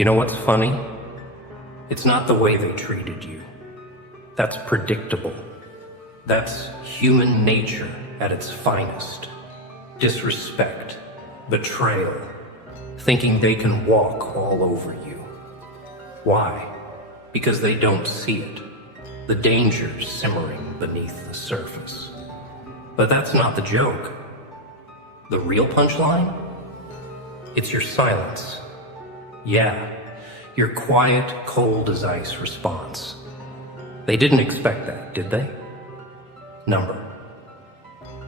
You know what's funny? It's not the way they treated you. That's predictable. That's human nature at its finest. Disrespect, betrayal, thinking they can walk all over you. Why? Because they don't see it. The dangers simmering beneath the surface. But that's not the joke. The real punchline? It's your silence. Yeah, your quiet, cold as ice response. They didn't expect that, did they? Number.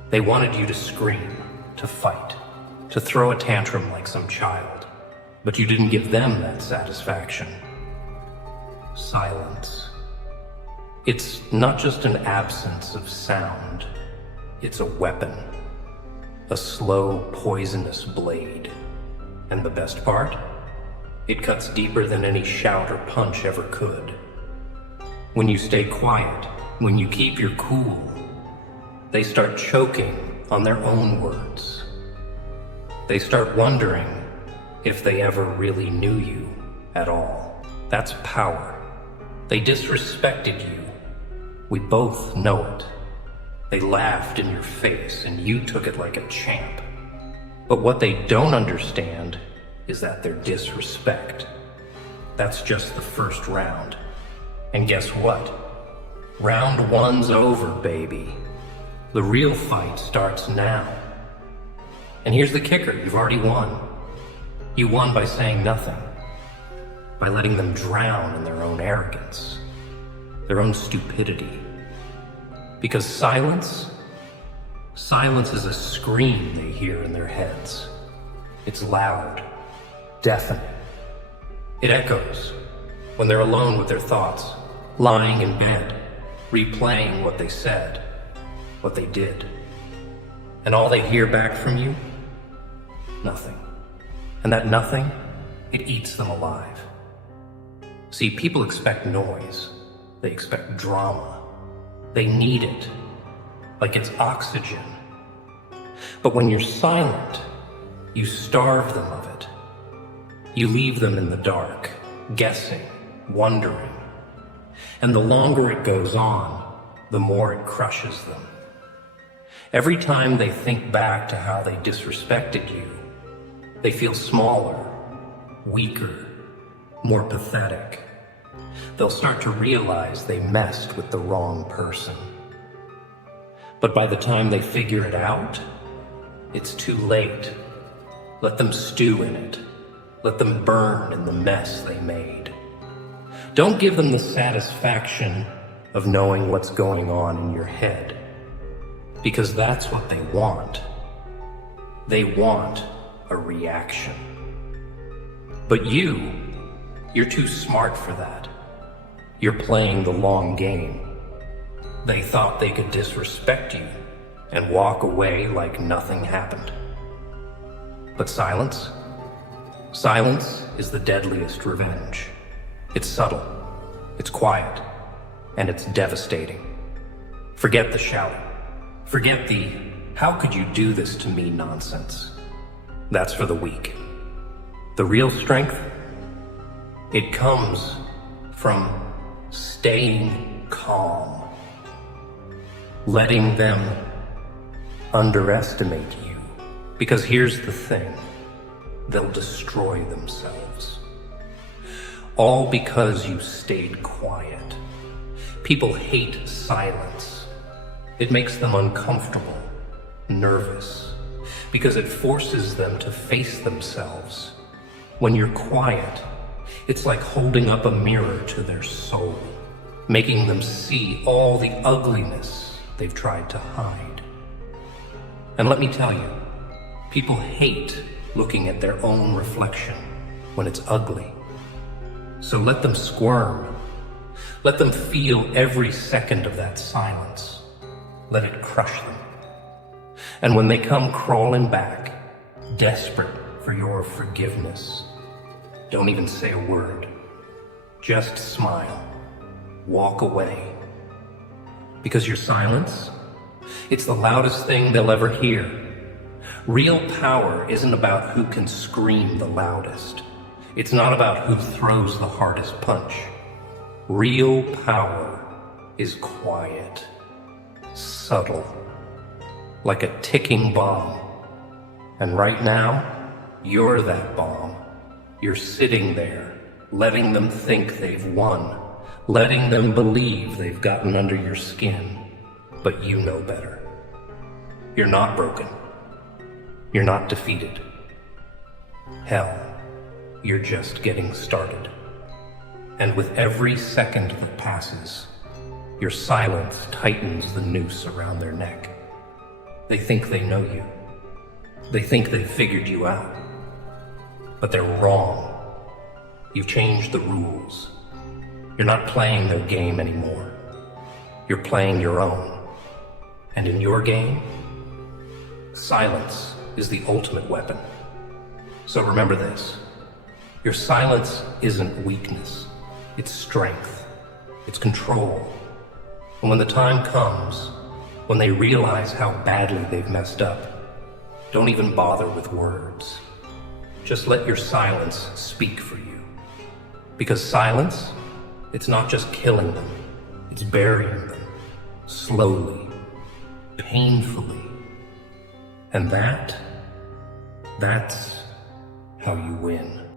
They wanted you to scream, to fight, to throw a tantrum like some child. But you didn't give them that satisfaction. Silence. It's not just an absence of sound. It's a weapon. A slow, poisonous blade. And the best part? It cuts deeper than any shout or punch ever could. When you stay quiet, when you keep your cool, they start choking on their own words. They start wondering if they ever really knew you at all. That's power. They disrespected you. We both know it. They laughed in your face and you took it like a champ. But what they don't understand is that their disrespect. That's just the first round. And guess what? Round one's over, baby. The real fight starts now. And here's the kicker, you've already won. You won by saying nothing. By letting them drown in their own arrogance. Their own stupidity. Because silence is a scream they hear in their heads. It's loud, deafening. It echoes when they're alone with their thoughts, lying in bed, replaying what they said, what they did. And all they hear back from you? Nothing. And that nothing, it eats them alive. See, people expect noise. They expect drama. They need it, like it's oxygen. But when you're silent, you starve them of it. You leave them in the dark, guessing, wondering. And the longer it goes on, the more it crushes them. Every time they think back to how they disrespected you, they feel smaller, weaker, more pathetic. They'll start to realize they messed with the wrong person. But by the time they figure it out, it's too late. Let them stew in it. Let them burn in the mess they made. Don't give them the satisfaction of knowing what's going on in your head, because that's what they want. They want a reaction. But you're too smart for that. You're playing the long game. They thought they could disrespect you and walk away like nothing happened. But silence? Silence is the deadliest revenge. It's subtle, it's quiet, and it's devastating. Forget the shouting. Forget the, how could you do this to me nonsense. That's for the weak. The real strength? It comes from staying calm. Letting them underestimate you. Because here's the thing. They'll destroy themselves. All because you stayed quiet. People hate silence. It makes them uncomfortable, nervous, because it forces them to face themselves. When you're quiet, it's like holding up a mirror to their soul, making them see all the ugliness they've tried to hide. And let me tell you, people hate looking at their own reflection when it's ugly. So let them squirm. Let them feel every second of that silence. Let it crush them. And when they come crawling back, desperate for your forgiveness, don't even say a word. Just smile. Walk away. Because your silence, it's the loudest thing they'll ever hear. Real power isn't about who can scream the loudest. It's not about who throws the hardest punch. Real power is quiet, subtle, like a ticking bomb. And right now, you're that bomb. You're sitting there, letting them think they've won, letting them believe they've gotten under your skin. But you know better. You're not broken. You're not defeated. Hell, you're just getting started. And with every second that passes, your silence tightens the noose around their neck. They think they know you. They think they've figured you out. But they're wrong. You've changed the rules. You're not playing their game anymore. You're playing your own. And in your game, silence is the ultimate weapon. So remember this. Your silence isn't weakness. It's strength. It's control. And when the time comes, when they realize how badly they've messed up, don't even bother with words. Just let your silence speak for you. Because silence, it's not just killing them, it's burying them, slowly, painfully. And that's how you win.